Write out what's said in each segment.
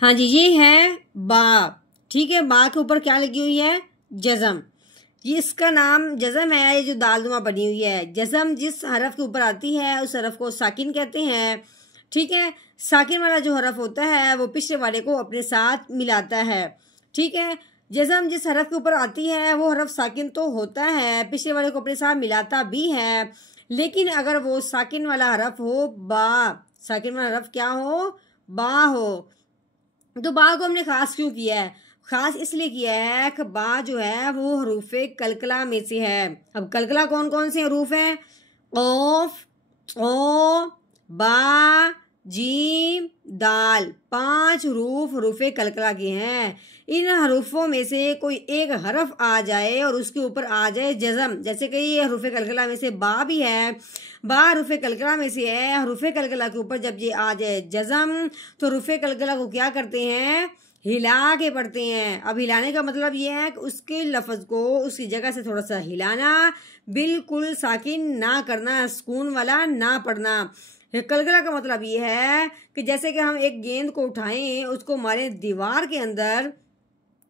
हाँ जी, ये है बा। ठीक है, बा के ऊपर क्या लगी हुई है? जज़म। ये इसका नाम जज़म है, ये जो दालनुमा बनी हुई है। जज़म जिस हरफ के ऊपर आती है उस हरफ को साकिन कहते हैं। ठीक है, साकिन वाला जो हरफ होता है वो पिछले वाले को अपने साथ मिलाता है। ठीक है, जज़म जिस हरफ के ऊपर आती है वो हरफ साकिन तो होता है, पिछले वाले को अपने साथ मिलाता भी है, लेकिन अगर वो साकिन वाला हरफ हो बा, साकिन वाला हरफ क्या हो? बा हो। तो बा को हमने खास क्यों किया है? खास इसलिए किया है कि बा जो है वो हरूफे कलकला में से है। अब कलकला कौन कौन से हरूफ हैं? क़ाफ, क़ा, बा, जीम, दाल। 5 हरूफ हरूफे कलकला के हैं। इन हरूफों में से कोई एक हरफ आ जाए और उसके ऊपर आ जाए जज़म, जैसे कि ये हरूफे कलकला में से बा भी है, बा हरूफे कलकला में से है। हरूफे कलकला के ऊपर जब ये आ जाए जज़म तो हरूफे कलकला को क्या करते हैं? हिला के पढ़ते हैं। अब हिलाने का मतलब ये है कि उसके लफ्ज़ को उसकी जगह से थोड़ा सा हिलाना, बिल्कुल साकिन ना करना, सुकून वाला ना पढ़ना। कलकला का मतलब ये है कि जैसे कि हम एक गेंद को उठाएं, उसको मारें दीवार के अंदर,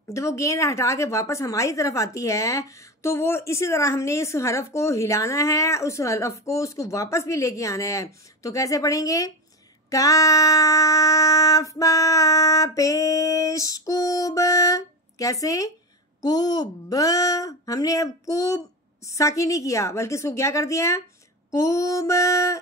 तो वो गेंद हटा के वापस हमारी तरफ आती है, तो वो इसी तरह हमने इस हरफ को हिलाना है, उस हरफ को उसको वापस भी लेके आना है। तो कैसे पढ़ेंगे? काफ बा पेश कूब। कैसे? कूब। हमने अब कूब साकिन नहीं किया, बल्कि इसको क्या कर दिया? कूब।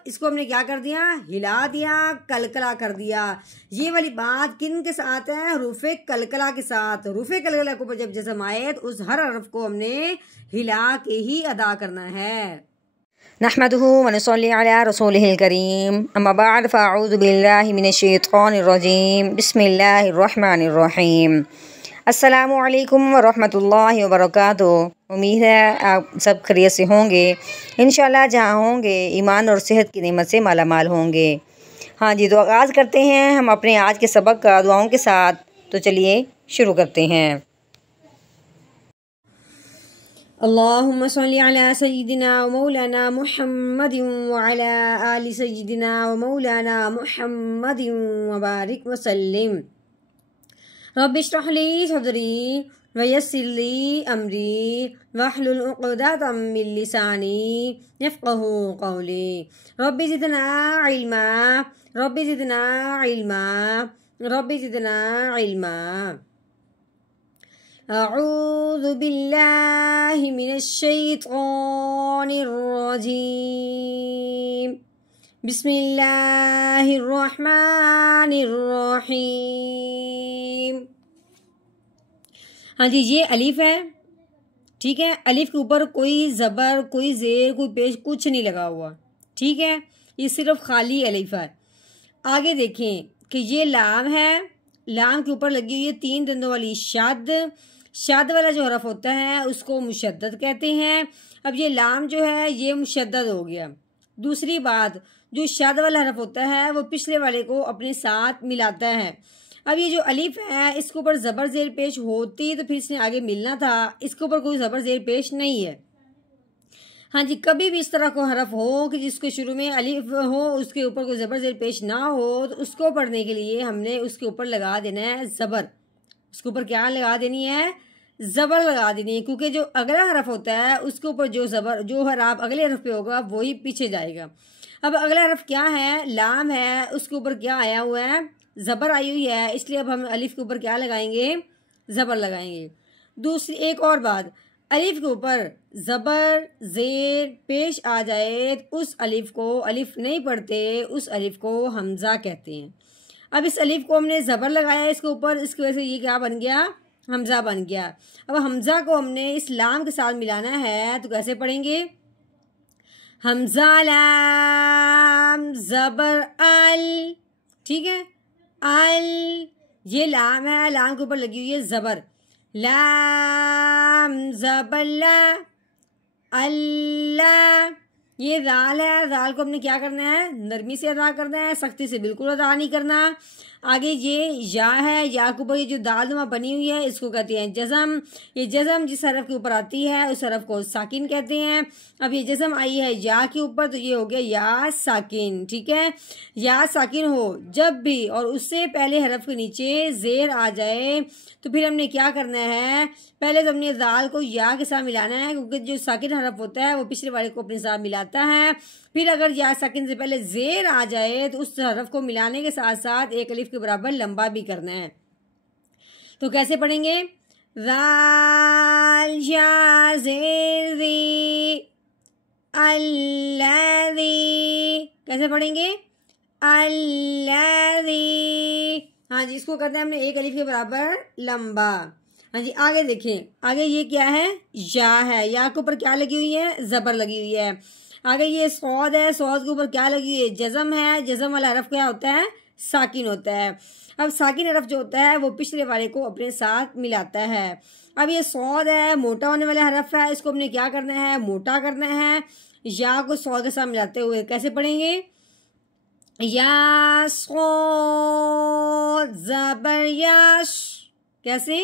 इसको हमने क्या कर दिया? हिला दिया, कलकला कर दिया। ये वाली बात किन के साथ है? हरूफे कलकला के साथ। हरूफे कलकला को जब जज़म आए तो उस हर हरफ को हमने हिला के ही अदा करना है। नहमदुहु व नसल्ली अला रसूलिहिल करीम, अम्मा बाद फ़अऊज़ु बिल्लाहि मिनश्शैतानिर रजीम, बिस्मिल्लाहिर रहमानिर रहीम। अस्सलामु अलैकुम व रहमतुल्लाहि व बरकातुहू। उम्मीद है आप सब खैरियत से होंगे। इंशाल्लाह जहाँ होंगे ईमान और सेहत की नेमत से माला माल होंगे। हाँ जी, तो आगाज़ करते हैं हम अपने आज के सबक का दुआओं के साथ। तो चलिए शुरू करते हैं। अल्लाहुम्मा सल्ली अला सय्यिदिना व मौलाना मुहम्मदिन व अला आलि सय्यिदिना व मौलाना मुहम्मदिन व बारिक व सल्लिम। रब्बि इश्रह ली सदरी व यस्सिर ली अमरी वहलुल उक़दतम मिन लिसानी यफ़क़हू क़ौली। Rabbi ज़िदना इल्मा, rabbi ज़िदना इल्मा, rabbi ज़िदना इल्मा। अऊज़ु बिल्लाहि मिनश शैतानिर रजीम। बिस्मिल्लाहिर रहमानिर रहीम। हाँ जी, ये अलीफ है। ठीक है, अलीफ के ऊपर कोई ज़बर, कोई ज़ेर, कोई पेश कुछ नहीं लगा हुआ। ठीक है, ये सिर्फ खाली अलीफ है। आगे देखें कि ये लाम है। लाम के ऊपर लगी हुई है 3 दंदों वाली शद। शद वाला जो हरफ होता है उसको मुशद्दद कहते हैं। अब ये लाम जो है ये मुशद्दद हो गया। दूसरी बात, जो शद वाला हरफ होता है वो पिछले वाले को अपने साथ मिलाता है। अब ये जो अलीफ है इसके ऊपर ज़बर ज़ेर पेश होती तो फिर इसने आगे मिलना था, इसके ऊपर कोई ज़बर ज़ेर पेश नहीं है। हाँ जी, कभी भी इस तरह को हरफ हो कि जिसके शुरू में अलीफ हो, उसके ऊपर कोई ज़बर ज़ेर पेश ना हो, तो उसको पढ़ने के लिए हमने उसके ऊपर लगा देना है ज़बर। उसके ऊपर क्या लगा देनी है? ज़बर लगा देनी है, क्योंकि जो अगला हरफ होता है उसके ऊपर जो ज़बर, जो हरफ अगले हरफ पे होगा वही पीछे जाएगा। अब अगला हरफ क्या है? लाम है। उसके ऊपर क्या आया हुआ है? ज़बर आई हुई है, इसलिए अब हम अलिफ के ऊपर क्या लगाएंगे? ज़बर लगाएंगे। दूसरी एक और बात, अलिफ के ऊपर ज़बर ज़ेर पेश आ जाए तो उस अलिफ को अलिफ नहीं पढ़ते, उस अलिफ को हमज़ा कहते हैं। अब इस अलिफ को हमने ज़बर लगाया इसके ऊपर, इसकी वजह से ये क्या बन गया? हमज़ा बन गया। अब हमज़ा को हमने इस लाम के साथ मिलाना है, तो कैसे पढ़ेंगे? हमज़ा लाम ज़बर अल। ठीक है, अल, ये लाम है, लाम के ऊपर लगी हुई है ज़बर। लाम ज़बर ला, अल्लाह। ये दाल है, दाल को हमने क्या करना है, नरमी से अदा करना है, सख्ती से बिल्कुल अदा नहीं करना। आगे ये या है, या के ऊपर ये जो दाल नुमा बनी हुई है इसको कहते हैं जज़म। ये जज़म जिस हरफ के ऊपर आती है उस हरफ को साकिन कहते हैं। अब ये जज़म आई है या के ऊपर तो ये हो गया या साकिन। ठीक है, या साकिन हो जब भी और उससे पहले हरफ के नीचे जेर आ जाए तो फिर हमने क्या करना है, पहले तो हमने दाल को या के साथ मिलाना है, क्योंकि जो साकिन हरफ होता है वो पिछले वाले को अपने साथ मिलाता है। फिर अगर या साकिन से पहले जेर आ जाए तो उस हरफ को मिलाने के साथ साथ एक अलिफ के बराबर लंबा भी करना है। तो कैसे पढ़ेंगे, दाल या जेर दी अल्लज़ी, कैसे पढ़ेंगे, अल्लज़ी। हाँ जी, इसको करते हैं हमने एक अलिफ के बराबर लंबा। हाँ जी, आगे देखें, आगे ये क्या है, या है, या के ऊपर क्या लगी हुई है, जबर लगी हुई है। आगे ये सौद है, सौद के ऊपर क्या लगी हुई है, जज़म है, जज़म वाला हरफ क्या होता है, साकिन होता है। अब साकिन हरफ जो होता है वो पिछले वाले को अपने साथ मिलाता है। अब ये सौद है, मोटा होने वाला हरफ है, इसको हमने क्या करना है, मोटा करना है। या को सौद के साथ मिलाते हुए कैसे पढ़ेंगे, या सौद ज़बर यश, कैसे,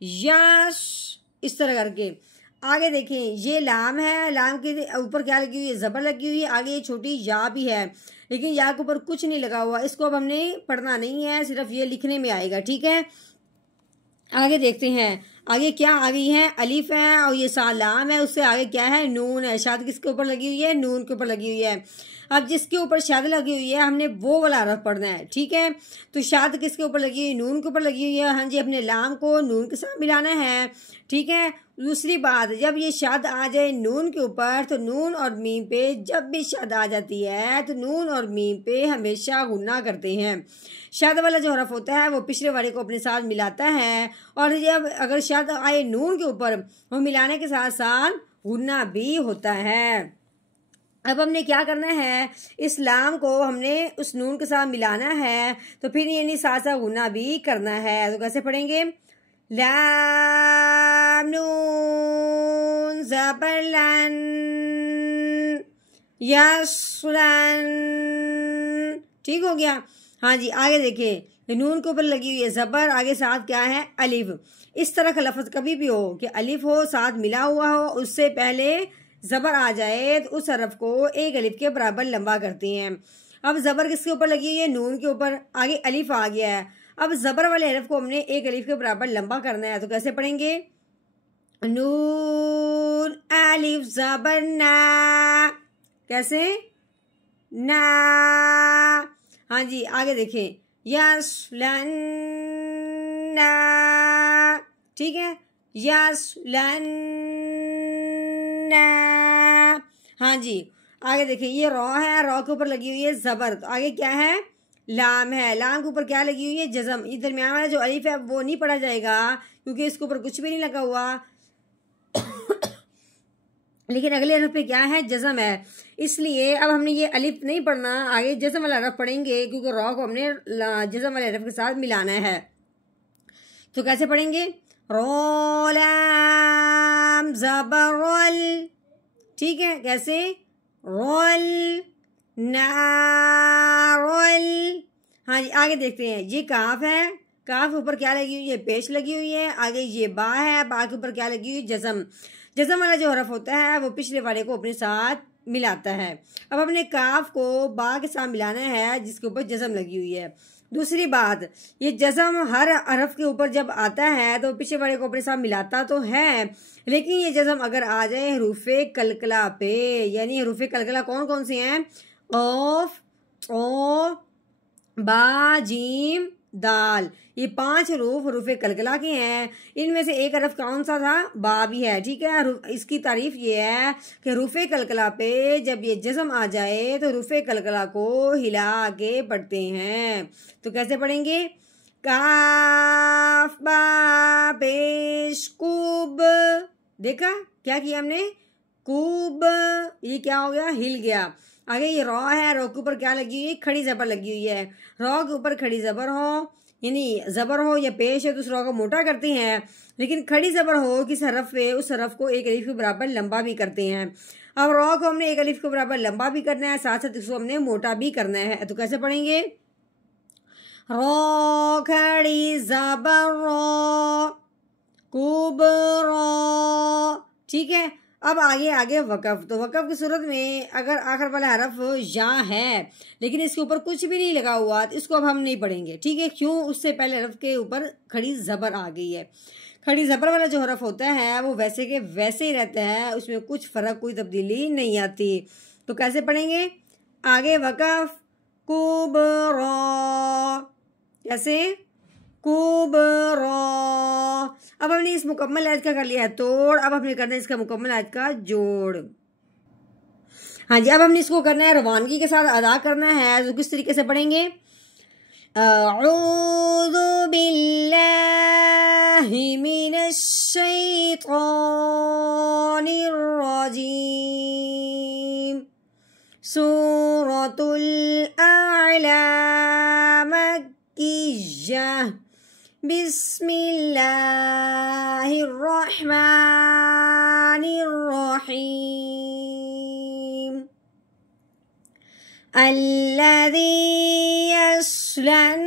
यश, इस तरह करके। आगे देखें, ये लाम है, लाम के ऊपर क्या लगी हुई है, जबर लगी हुई है। आगे ये छोटी या भी है, लेकिन या के ऊपर कुछ नहीं लगा हुआ, इसको अब हमने पढ़ना नहीं है, सिर्फ ये लिखने में आएगा। ठीक है, आगे देखते हैं, आगे क्या आ गई है, अलिफ है और ये लाम है, उससे आगे क्या है, नून है। शाद किसके ऊपर लगी हुई है, नून के ऊपर लगी हुई है। अब जिसके ऊपर शाद लगी हुई है हमने वो वाला हरफ पढ़ना है। ठीक है, तो शाद किसके ऊपर लगी हुई, नून के ऊपर लगी हुई है। हाँ जी, अपने लाम को नून के साथ मिलाना है। ठीक है, दूसरी बात, जब ये शाद आ जाए नून के ऊपर तो नून और मीम पे, जब भी शाद आ जाती है तो नून और मीम पे हमेशा गुन्ना करते हैं। शाद वाला जो हरफ होता है वो पिछले वाले को अपने साथ मिलाता है, और जब अगर शाद आए नून के ऊपर वो मिलाने के साथ साथ गुन्ना भी होता है। अब हमने क्या करना है, इस लाम को हमने उस नून के साथ मिलाना है, तो फिर यानी साथ साथ गुन्ना भी करना है। तो कैसे पढ़ेंगे, लाम नून ज़बर लन यस्लन। ठीक हो गया। हाँ जी, आगे देखिए, नून के ऊपर लगी हुई है जबर, आगे साथ क्या है, अलिफ। इस तरह का लफ्ज कभी भी हो कि अलिफ हो साथ मिला हुआ हो, उससे पहले जबर आ जाए तो उस हरफ को एक अलिफ के बराबर लंबा करते हैं। अब जबर किसके ऊपर लगी हुई है, नून के ऊपर, आगे अलिफ आ गया है। अब जबर वाले हरफ को हमने एक अलिफ के बराबर लंबा करना है। तो कैसे पढ़ेंगे, नून अलिफ जबर ना, कैसे, ना। हाँ जी, आगे देखें, यस्लन ना। ठीक है, यस्लन ना। हाँ जी, आगे देखिए, ये रॉ है, रॉ के ऊपर लगी हुई है जबर, तो आगे क्या है, लाम है, लाम के ऊपर क्या लगी हुई है, जज़म। ये दरमियान वाला जो अलिफ है वो नहीं पढ़ा जाएगा क्योंकि इसके ऊपर कुछ भी नहीं लगा हुआ लेकिन अगले हरफ पे क्या है, जज़म है, इसलिए अब हमने ये अलिफ नहीं पढ़ना, आगे जज़म वाला हरफ पढ़ेंगे क्योंकि रॉ को हमने जज़म वाले हरफ के साथ मिलाना है। तो कैसे पढ़ेंगे, रो लाम ज़बर रोल। ठीक है, कैसे, रोल नारोल। हाँ जी, आगे देखते हैं, ये काफ है, काफ के ऊपर क्या लगी हुई है, पेश लगी हुई है। आगे ये बा है, बा के ऊपर क्या लगी हुई है, जज़म। जज़म वाला जो हरफ होता है वो पिछले वाले को अपने साथ मिलाता है। अब अपने काफ को बा के साथ मिलाना है जिसके ऊपर जज़म लगी हुई है। दूसरी बात, ये जज़म हर हरफ के ऊपर जब आता है तो पिछले वाले को अपने साथ मिलाता तो है, लेकिन ये जज़म अगर आ जाए हरूफे कलकला पे, यानी हरूफे कलकला कौन कौन से हैं, ऑफ, ओ, बा, जीम, दाल, ये 5 हरूफे कलकला के हैं। इनमें से एक हरफ कौन सा था, बा भी है। ठीक है, इसकी तारीफ ये है कि हरूफे कलकला पे जब ये जज़म आ जाए तो हरूफे कलकला को हिला के पढ़ते हैं। तो कैसे पढ़ेंगे, काफ बा पेश कूब, देखा क्या किया हमने, कूब, ये क्या हो गया, हिल गया। आगे ये रॉ है, रॉ के ऊपर क्या लगी हुई है, खड़ी जबर लगी हुई है। रॉ के ऊपर खड़ी जबर हो, यानी जबर हो या पेश है तो उस रॉ को मोटा करते हैं, लेकिन खड़ी जबर हो किस हरफ पे उस हरफ को एक अलिफ के बराबर लंबा भी करते हैं। अब रॉ को हमने एक अलिफ के बराबर लंबा भी करना है, साथ साथ इसको हमने मोटा भी करना है। तो कैसे पढ़ेंगे? रॉ खड़ी ज़बर रॉ, कुबरा। ठीक है। अब आगे वक़फ़। तो वक़फ़ की सूरत में अगर आखिर वाला हरफ या है लेकिन इसके ऊपर कुछ भी नहीं लगा हुआ तो इसको अब हम नहीं पढ़ेंगे। ठीक है, क्यों? उससे पहले हरफ के ऊपर खड़ी ज़बर आ गई है। खड़ी ज़बर वाला जो हरफ होता है वो वैसे के वैसे ही रहता है, उसमें कुछ फ़र्क, कोई तब्दीली नहीं आती। तो कैसे पढ़ेंगे? आगे वक़फ़ कुबरा, कैसे? कुबरा। अब हमने इस मुकम्मल आयत का कर लिया है तोड़, अब हमने करना है इसका मुकम्मल आयत का जोड़। हाँ जी, अब हमने इसको करना है रवानगी के साथ अदा करना है। तो किस तरीके से पढ़ेंगे? अऊज़ु बिल्लाहि मिनश शैतानिर रजीम। सूरतुल अअला मक्किय्या। बिस्मिल्लाहिर्रहमानिर्रहीम। अल्लज़ी यस्लन